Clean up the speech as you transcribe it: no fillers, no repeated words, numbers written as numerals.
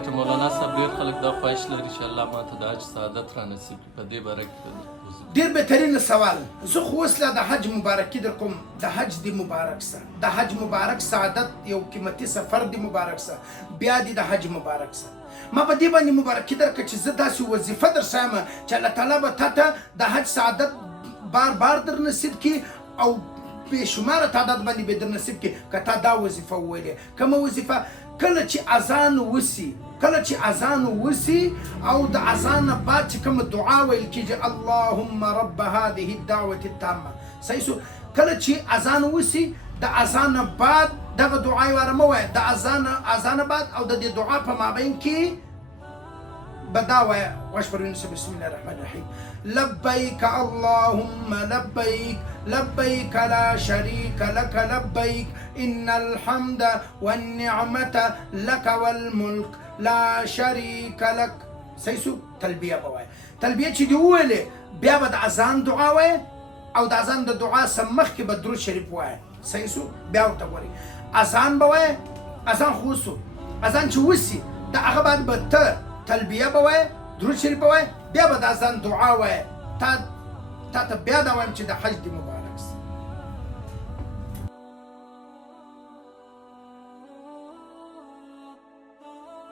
ډاکټر مولانا صاحب ډېر خلک دا خواهش لري چې الله ماته د حج سعادت را نصیب کړي. په دې باره کې ډېر بهترین سوال. زه خو اوس لا د حج مبارکي در کوم. د حج دی مبارک سه، د حج مبارک سعادت یو قیمتي سفر دی مبارک سه، بیا دی د حج مبارک سه. ما په دې باندې مبارکي درکړه چې زه داسې وظیفه در سایم چې الله تعالی به تا ته د حج سعادت بار بار در نصیب کړي او بې شماره تعداد باندې به در نصیب کړي که تا دا وظیفه وویلې. کومه وظیفه؟ کله چې اذان وسي، کله چې اذان وسي او د اذان نه بعد چې کومه دعا ویل کېږي اللهم رب هذه الدعوة التامة، صحیح شو؟ کله چې اذان وسي د اذان نه بعد دغه دعا یې واره مه وایه، د اذان بعد او د دې دعا په مابین کې بداوة واشبر بسم الله الرحمن الرحيم. لبيك اللهم لبيك لبيك لا شريك لك لبيك إن الحمد والنعمة لك والملك لا شريك لك. سيسو تلبية بواي تلبية چې دی وویلې بیا به د اذان دعا وایې او د اذان د دعا سم مخکې به درود شریف وایې. سیسو بیا ورته ګورې اذان به وایې، اذان خو وسو، اذان چې وسي د هغه بعد به ته تلبیه به وایې، درود شریف به وایې، بیا به د اذان دعا وایې. تا ته بیا دا وایم چې د حج دې مبارک سي.